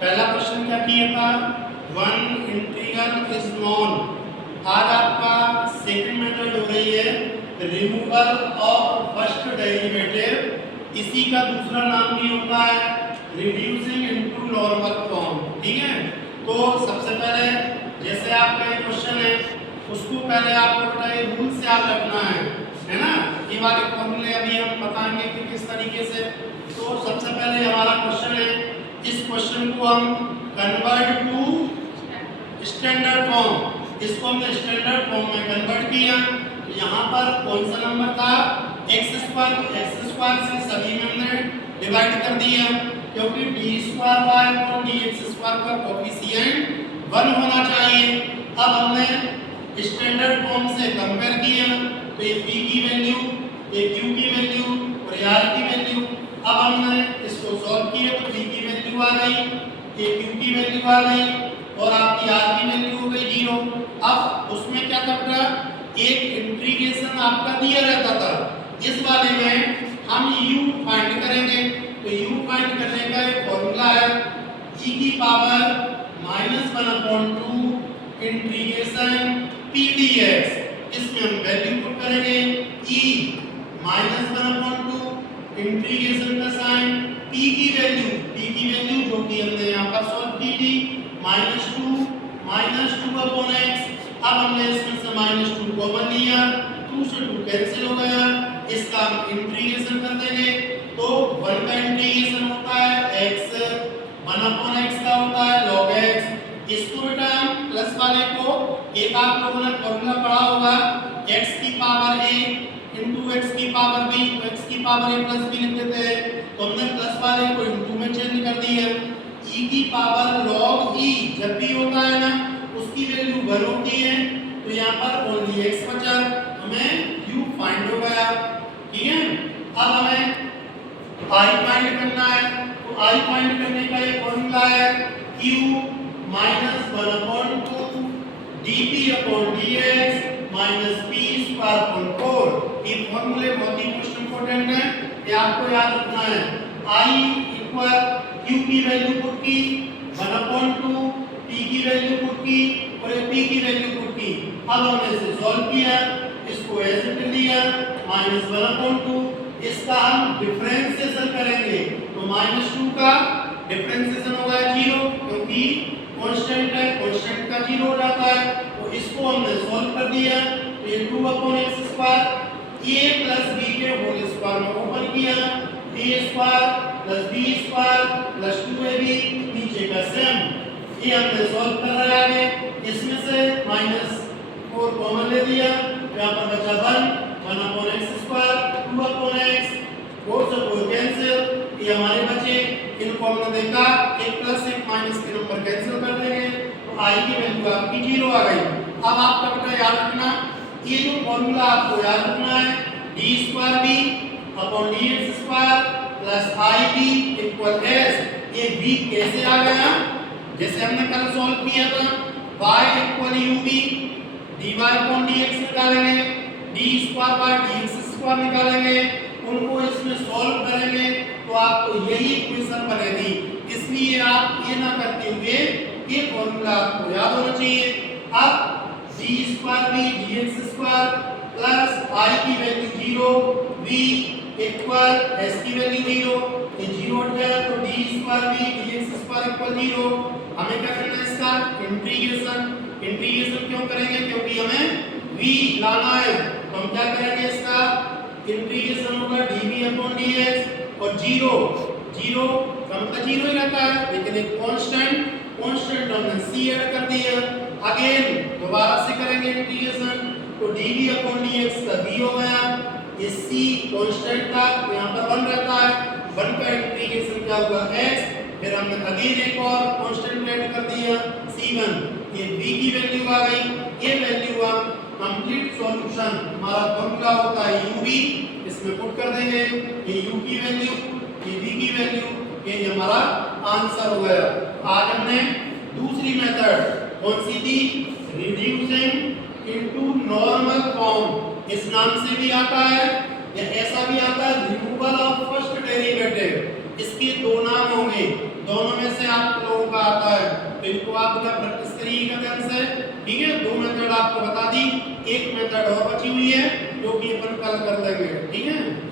पहला क्वेश्चन क्या किया था, वन इंटीग्रल इज नॉन। आज आपका सेकंड मेथड हो रही है रिमूवल ऑफ फर्स्ट डेरिवेटिव। इसी का दूसरा नाम भी होता है रिड्यूसिंग इनटू नॉर्मल फॉर्म। ठीक है, तो सबसे पहले जैसे आपका ये क्वेश्चन है उसको पहले आपको बेटा ये रूल से याद रखना है ना। ये वाले फॉर्मूले अभी हम बताएंगे कि किस तरीके से। तो सबसे पहले हमारा क्वेश्चन है, इस क्वेश्चन को हम कन्वर्ट टू स्टैंडर्ड फॉर्म, इसको हमने स्टैंडर्ड फॉर्म में कन्वर्ट किया। तो यहाँ पर कौन सा नंबर था, एक्स स्क्वायर, तो एक्स स्क्वायर से सभी में हमने डिवाइड कर दिया क्योंकि D square by upon D x square का कोफिशिएंट 1 होना चाहिए। अब हमने स्टैंडर्ड फॉर्म से कंपेयर किया तो ये p की वैल्यू, ये q की वैल्यू और ये r की वैल्यू। अब हमने इसको सॉल्व किया तो p की वैल्यू आ गई, ये q की वैल्यू आ गई और आपकी r की वैल्यू हो गई 0। अब उसमें क्या करता, एक इंटीग्रेशन आपका दिया रहता था, इस वाले में हम u फाइंड करेंगे। तो u फाइंड करने का एक फॉर्मूला है e की पावर -1/2 इंटीग्रेशन p dx। इसमें हम वैल्यू पुट करेंगे e -1/2 इंटीग्रेशन का साइन p की वैल्यू जो कि हमने यहाँ पर सॉल्व की थी -2/x। अब हमने इसमें से -2 कॉमन लिया, 2 से 2 कैंसिल हो गया, इसका हम इंटीग्रेशन कर देंगे। तो 1 का इंटीग्रेशन होता है x, 1/x का होता है log x। इसको बेटा हम प्लस वाले को एक आप लोगों ने फॉर्मूला पढ़ा होगा x की पावर a इंटू x की पावर b, तो x की पावर a प्लस b लिख देते हैं। तो हमने प्लस वाले को इंटू में चेंज कर दिया। e की पावर log e जब भी होता है ना उसकी वैल्यू 1 होती है, तो यहाँ पर ओनली x बचा, हमें u फाइंड हो गया। ठीक है, अब हमें i फाइंड करना है। तो i फाइंड करने का एक फॉर्मूला है q -1/2 dp/dx -p²/4। ये फॉर्मूले बहुत ही मोस्ट इंपोर्टेंट है, ये आपको याद रखना है। i इक्वल q की वैल्यू पुट की, 1/2 p की वैल्यू पुट की और p की वैल्यू पुट की। अब हमने इसे सॉल्व किया, इसको ऐसे कर दिया -1/2, इसका हम डिफरेंशिएशन करेंगे तो -2 का डिफरेंशिएशन होगा 0 क्योंकि कांस्टेंट है, कांस्टेंट का 0 हो जाता है। तो इसको हमने सॉल्व कर दिया, तो ये 2/x² a प्लस b के होल स्क्वायर में ओपन किया, a² + b² + 2ab नीचे का सेम। ये हमने सॉल्व कर रहा है, इसमें से -4 कॉमन ले दिया, यहाँ पर बचा 1/x², 2/x, 4 से 4 कैंसिल, ये हमारे बचे। इनको हमने देखा एक प्लस एक माइनस के नंबर कैंसिल कर देंगे, तो i की वैल्यू आपकी 0 आ गई। अब आपका बेटा याद रखना, ये जो फॉर्मूला आपको याद रखना है d²b/dx² + ib = s। ये b कैसे आ गया, जैसे हमने कल सॉल्व किया था y = ub, dy/dx निकालेंगे, d²/dx² निकालेंगे, उनको इसमें सॉल्व करेंगे तो आपको यही इक्वेशन बनेगी। इसलिए आप ये ना करते हुए ये फॉर्मूला आपको याद होना चाहिए। अब d²b dx² प्लस i की वैल्यू 0, b इक्वल s की वैल्यू 0, ये 0 हट गया तो d²b dx² = 0। हमें क्या करना है, इसका इंटीग्रेशन। इंटीग्रेशन क्यों करेंगे, क्योंकि हमें v लाना है। तो हम क्या करेंगे, इसका इंटीग्रेशन होगा dv/dx और 0 का मतलब 0 ही रहता है, लेकिन एक कांस्टेंट हमने c ऐड कर दिया। अगेन दोबारा से करेंगे इंटीग्रेशन, तो dv/dx का v हो गया, ये c कांस्टेंट था तो यहाँ पर 1 रहता है, 1 का इंटीग्रेशन क्या होगा x, फिर हमने अगेन एक और कांस्टेंट ऐड कर दिया c1, ये v की वैल्यू आ गई। ये वैल्यू हम कंप्लीट सॉल्यूशन, हमारा फॉर्मूला होता है uv, इसमें पुट कर देंगे, ये u की वैल्यू, ये v की वैल्यू, ये हमारा आंसर हो गया। आज हमने दूसरी मेथड कौन सी थी, रिड्यूसिंग इनटू नॉर्मल फॉर्म, इस नाम से भी आता है या ऐसा भी आता है रिमूवल ऑफ फर्स्ट डेरिवेटिव। इसके दो नाम होंगे, दोनों में से आप लोगों का इनको आप क्या प्रैक्टिस करिएगा ध्यान से। ठीक है, दो मेथड आपको बता दी, एक मेथड और बची हुई है जो कि अपन कल कर लेंगे। ठीक है।